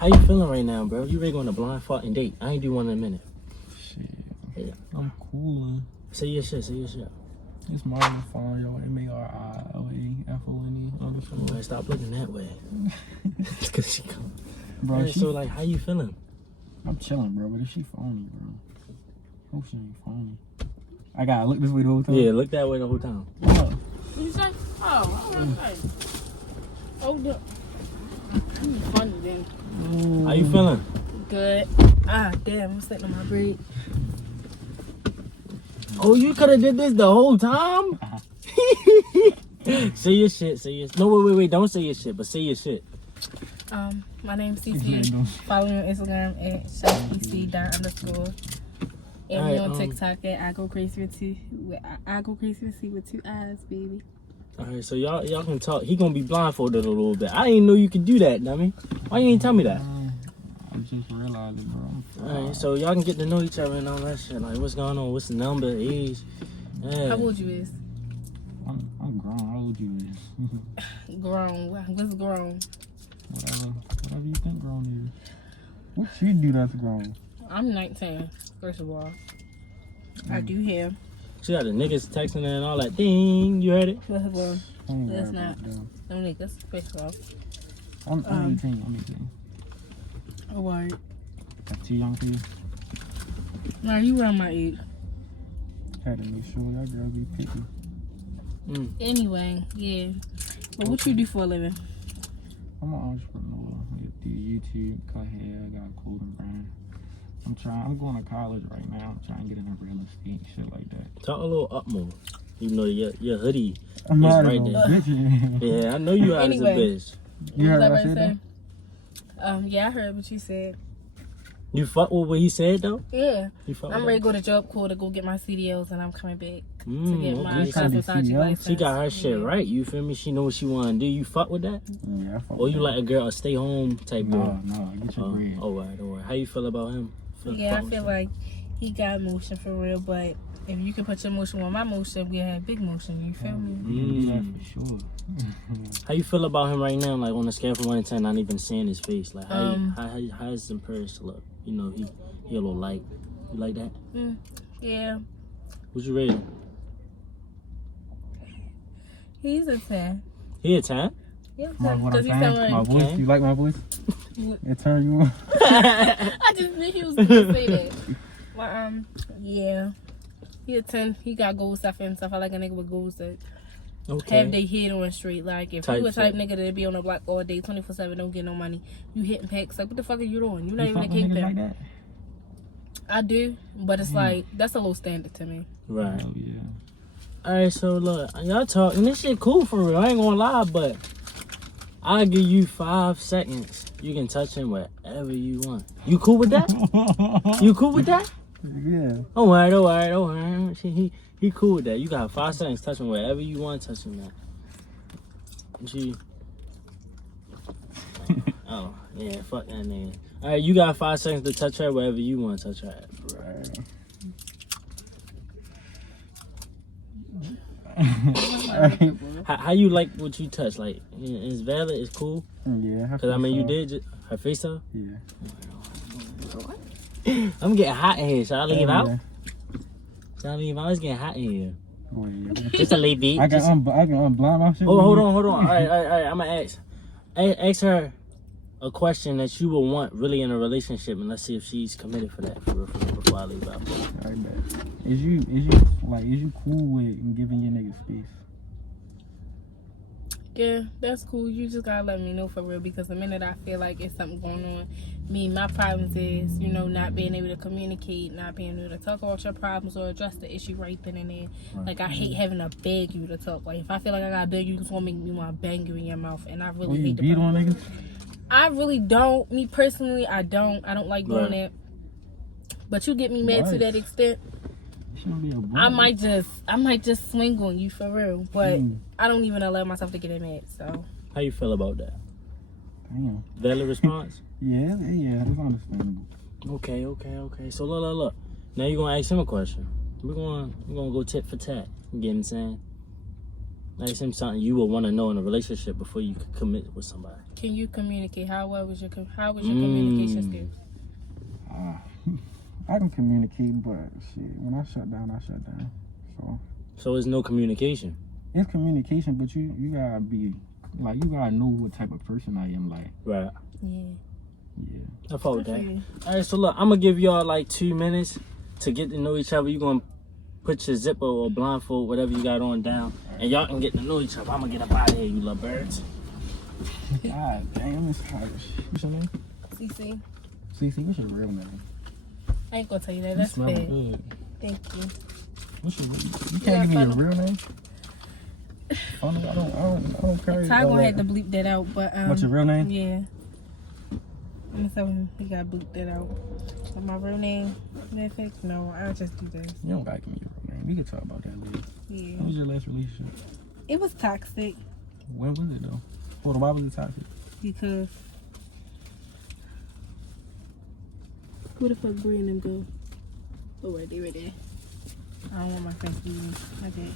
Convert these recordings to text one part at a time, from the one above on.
How you feeling right now, bro? You ready going to blind fucking date? I ain't do one in a minute. Shit. Yeah. I'm coolin'. Say your shit. Say your shit. It's Marvin phone, yo. MARIOAFONE. Oh, stop looking that way. It's because she come. Bro, Right, so, like, how you feeling? I'm chilling, bro. But if she phony, bro. Hope she ain't phony. I gotta look this way the whole time. Yeah, look that way the whole time. What? What you say? Oh, I was like, hold up. You funny then. Ooh. How you feeling? Good. Ah, damn, I'm sitting on my break. Oh, you could have did this the whole time? Say your shit. Say your. No, wait. Don't say your shit, but say your shit. My name's CC. Follow me on Instagram at shoppc._. And me on TikTok at I Go Crazy with two eyes, baby. All right, so y'all can talk. He gonna be blindfolded a little bit. I didn't know you could do that, dummy. Why you ain't tell me that? I just realized it, bro. All right, so y'all can get to know each other and all that shit. Like, what's going on? What's the number, age? Yeah. How old you is? I'm grown. How old you is? Grown. What's grown? Whatever you think grown is. What you do that's grown? I'm 19, first of all. I do hair. She got the niggas texting and all that. Ding, you heard it? Well, that's not. No niggas, first of all. I'm 18. I'm 18. Oh, word. That's too young for you? No, you around my age. Had to make sure that girl be picky. Anyway, yeah. But what you do for a living? I'm an entrepreneur. I do YouTube, cut hair, I got a clothing brand. I'm going to college right now. I'm trying to get into real estate, shit like that. Talk a little up more. Even though your hoodie I'm is not right right there. Yeah, I know you out Anyway. as a bitch. You heard what I What said? say? Yeah, I heard what you said. You fuck with what he said though? Yeah. You fuck I'm with ready to go to Job Corps to go get my CDLs, and I'm coming back to get my okay. Versace license. She got her shit right. You feel me? She know what she want to do. You fuck with that? Yeah, I fuck Or with you that. like a girl, a stay home type girl? No, get your bread. All right. How you feel about him? Yeah, I feel like he got motion for real, but if you can put your motion on my motion, we have big motion. You feel me? Yeah, for sure. How you feel about him right now? Like on a scale from 1 to 10, not even seeing his face. Like how is his appearance look? You know, he a little light. You like that? Yeah. What you rating? He's a 10. He a 10? Yeah, What because I'm he's saying? someone. My voice, you like my voice? It turn you on? I just knew he was going to say that. But, yeah. He a 10. He got gold stuff and stuff. I like a nigga with goals that have their head on straight. Like, if you a type nigga that be on the block all day, 24/7, don't get no money, you hitting packs. Like, what the fuck are you doing? You're not even a kingpin. Like that? I do, but it's like, that's a low standard to me. Right. Hell yeah. Alright, so look, y'all talking. This shit cool for real. I ain't gonna lie, but I'll give you 5 seconds. You can touch him wherever you want. You cool with that? You cool with that? Yeah. All right. He cool with that. You got 5 seconds. Touch him wherever you want to touch him at. Gee. Oh, yeah, fuck that nigga. All right, you got 5 seconds to touch her wherever you want to touch her at. Right. How you like what you touch? Like, it's valid, it's cool? Yeah. Because, I mean, you did her face up? Yeah. I'm getting hot in here. Should I leave out? Should I leave out? It's getting hot in here. Oh, yeah. Just a little bit. I can unblind my shit. Oh, hold on. All right. I'm going to ask her a question that you will want really in a relationship, and let's see if she's committed for that for real, before I leave out. All right, bet. Is you cool with giving your nigga space? Yeah, that's cool. You just gotta let me know for real, because the minute I feel like it's something going on, my problems is, not being able to communicate, not being able to talk about your problems or address the issue right then and there. Right. Like, I hate having to beg you to talk. Like, if I feel like I gotta beg you, it's gonna make me want to bang you in your mouth, and I really hate the beat on niggas? I really don't. Me personally, I don't like doing that. But you get me mad to that extent, I might just swing on you for real. But I don't even allow myself to get mad. So how you feel about that? Damn. Valid response? Yeah, that's understandable. Okay. So look. Now you're gonna ask him a question. We're gonna go tit for tat. You get what I'm saying? Like, seems something you would want to know in a relationship before you could commit with somebody. Can you communicate? How was your communication skills? I can communicate, but shit, when I shut down, I shut down. So there's no communication. It's communication, but you gotta be like, you gotta know what type of person I am. Like, Right. yeah. I follow with that. All right, so look, I'm gonna give y'all like 2 minutes to get to know each other. You gonna put your zipper or blindfold, whatever you got on, down, and y'all can get to know each other. I'm gonna get up out of here, you little birds. God damn, it's hot. What's your name? CC. CC, what's your real name? I ain't gonna tell you that. You That's smell bad. good. Thank you. What's your real? You can't give me your real name. I don't carry. Ty gonna have to bleep that out, but What's your real name? Yeah. I'm gonna tell him he gotta bleep that out. But my real name, Netflix? No, I'll just do this. You don't gotta give me your real name. We can talk about that later. Yeah. When was your last relationship? It was toxic When was it though? Hold on, why was it toxic? because where the fuck Bree and them go? Oh, right there. I don't want my face bleeding. Okay.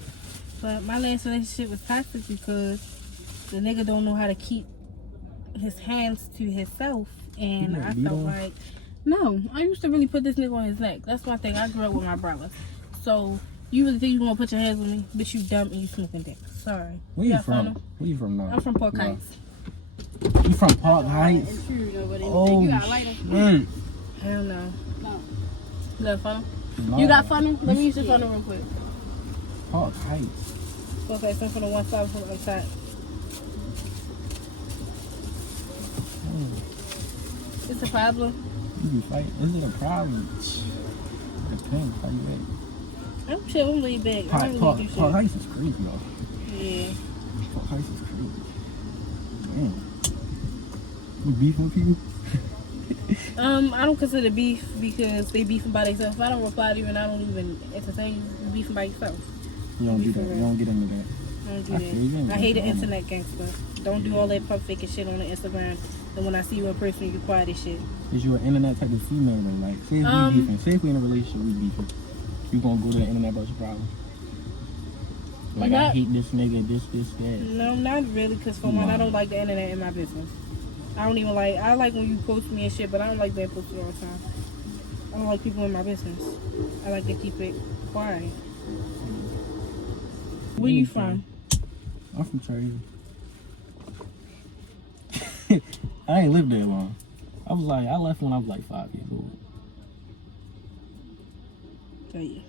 But my last relationship was toxic because the nigga don't know how to keep his hands to himself, and I felt like, no, I used to really put this nigga on his neck. That's one thing. I grew up with my brother. So you really think you gonna put your hands on me? Bitch, you dumb and you smoking dick. Sorry. Where you from? Where you from now? I'm from Park Heights. You from Park Heights? Oh, you got lighter? shit. Hell no. You got funnel? No. You got funnel? Let me use your funnel real quick. Park Heights. Okay, some from the one side, from the other side. It's a problem. You be fighting. Is it a problem? Depends how you act. I'm chill, I'm laid back. I don't Park really do shit. Heights is crazy, though. Yeah. Park Heights is crazy. Damn. You beefing with people? I don't consider beef because they beefing by themselves. If I don't reply to you and I don't even entertain you, you beefing by yourself. You don't do that. You don't get into that. I don't do I feel you. that. I hate the internet gangster. Don't do all that pump faking shit on the Instagram. And when I see you in person, you quiet as shit. Is you an internet type of female though? Like, say if we beefing. Say if we in a relationship, we beefing. You gonna go to the internet about your problem? Like, I hate this nigga, this, that. No, not really, because for one, I don't like the internet in my business. I don't even like, I like when you post me and shit, but I don't like being posted all the time. I don't like people in my business. I like to keep it quiet. Where you from? I'm from Tracy. I ain't lived there long. I left when I was like 5 years old. Yeah.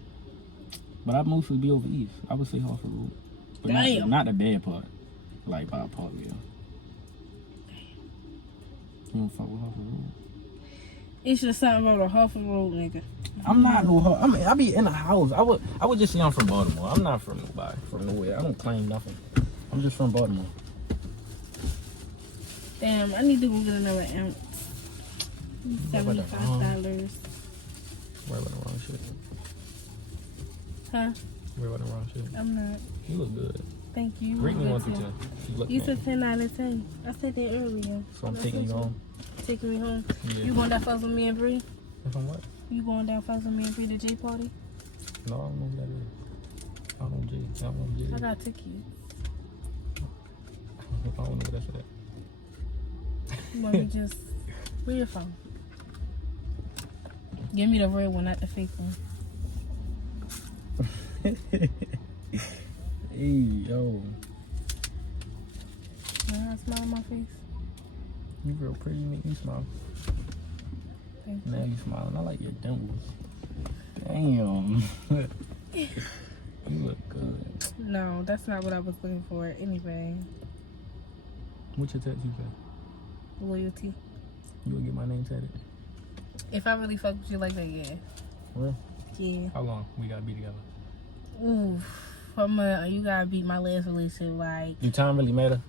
But I mostly be over east. I would say Hartford Road. But not the bad part. Like by Parkville. You don't fuck with Hartford Road? It's just something about a Hartford Road, nigga. I'm not no I mean, I be in the house. I would just say I'm from Baltimore. I'm not from nobody, from nowhere. I don't claim nothing. I'm just from Baltimore. Damn, I need to go get another ounce. $75. Where about the wrong shit? Huh? Where about the wrong shit? I'm not. You look good. Thank you. Rate me 1 through 10. You said 10 out of 10. I said that earlier. So I'm taking you home. Taking me home? Yeah. You going down first with me and Bree? If I'm what? You going down first with me and Bree to J party? No, I don't know who that is. I don't know J. I don't know J. I got tickets. I don't know what that's at. You want me just... Where your phone? Give me the real one, not the fake one. Hey, yo. Can I smile on my face? You real pretty. You make me smile. Thank you. Now you smiling. I like your dimples. Damn. You look good. No, that's not what I was looking for. Anyway, What's your tattoo say? loyalty. You gonna get my name tatted? If I really fuck with you like that, yeah. Real? Yeah. How long we gotta be together? Ooh. You gotta beat my last relationship, like... Do time really matter?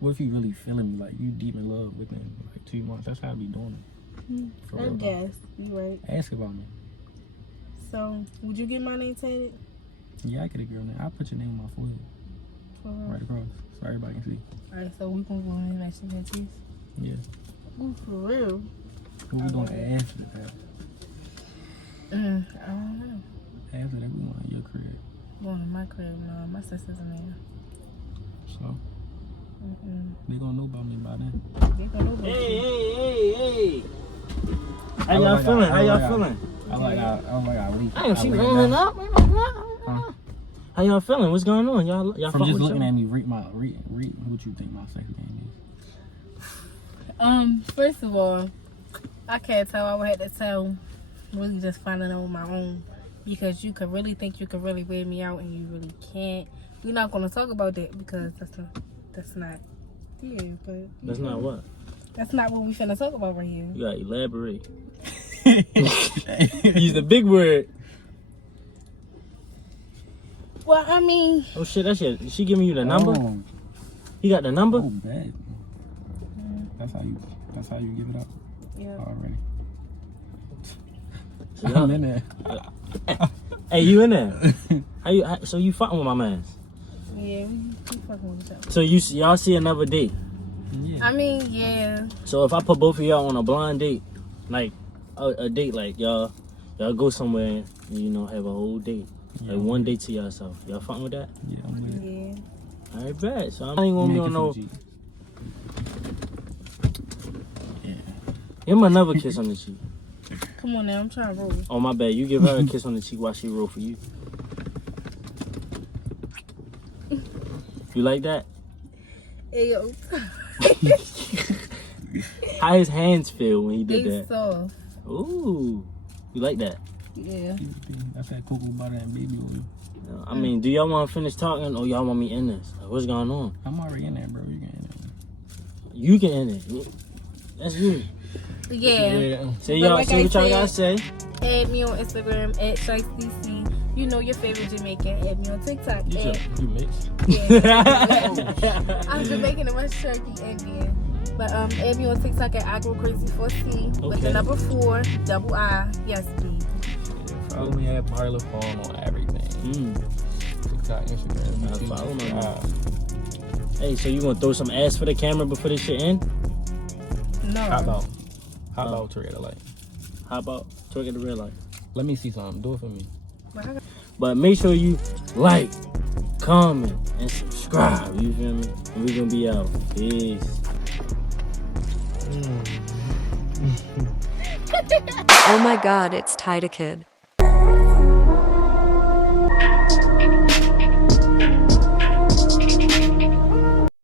What if you really feeling like you deep in love within like 2 months? That's how I be doing it. For I real. guess. You right. Ask about me. So, would you get my name tatted? Yeah, I get a girl name. I'll put your name on my forehead. For real? Right across. So everybody can see. Alright, so we gonna go and match the tattoos? Yeah. Ooh, for real? What we doing after that? I don't know. After that, we want your crib. Going to my crib, no. My sister's in there. So, they gonna know about me by then. They gonna know about you. Hey. How y'all feeling? How y'all feeling? I She rolling up. How y'all feeling? What's going on? Y'all From fuck just with looking y'all? at me, read what you think my sex game is. First of all, I can't tell. I would have to tell. Really, just finding out on my own, because you could really think you could really wear me out, and you really can't. We're not gonna talk about that because that's not. Yeah, but That's not what? that's not what we finna talk about right here. You gotta elaborate. Use the big word. Well, I mean, Oh shit, that's it. Is she giving you the number? Oh, You got the number? bad. That's how you give it up. yeah. Already. So I'm in there. Hey, you in there? So you fucking with my mans? Yeah, we fucking with each other. So y'all see another date? Yeah. I mean, yeah. So if I put both of y'all on a blind date, like a date, like y'all go somewhere and have a whole date, like one date to yourself. Y'all fucking with that? Yeah, I'm with it. Yeah. Alright, bet. So I ain't gonna be on no. Give him another kiss on the cheek. Come on now, I'm trying to roll. Oh my bad. You give her a kiss on the cheek while she roll for you. You like that? Hey, yo. How his hands feel when he did They that? soft. Ooh, you like that? Yeah. That's that cocoa butter and baby oil. I mean, do y'all want to finish talking or y'all want me in this? Like, what's going on? I'm already in there, bro. You can in there. You can end it. That's you. Yeah. Say But y'all, like say I what y'all said- gotta say. Add me on Instagram at ShucksDC. You know your favorite Jamaican. Add me on TikTok. You mixed. Yeah. I'm Jamaican and West Cherokee Indian. But add me on TikTok at IGrowCrazy4C with the number 4 double I. Yes, B. Follow me at Parlor Phone on everything. TikTok, Instagram. Follow me. Hey, so you gonna throw some ass for the camera before this shit end? No. How about Toretto light? How about twerk at the red light? Let me see something. Do it for me. But make sure you like, comment, and subscribe. You feel me? And we gonna be out. Peace. Oh my god, it's Tida Kid.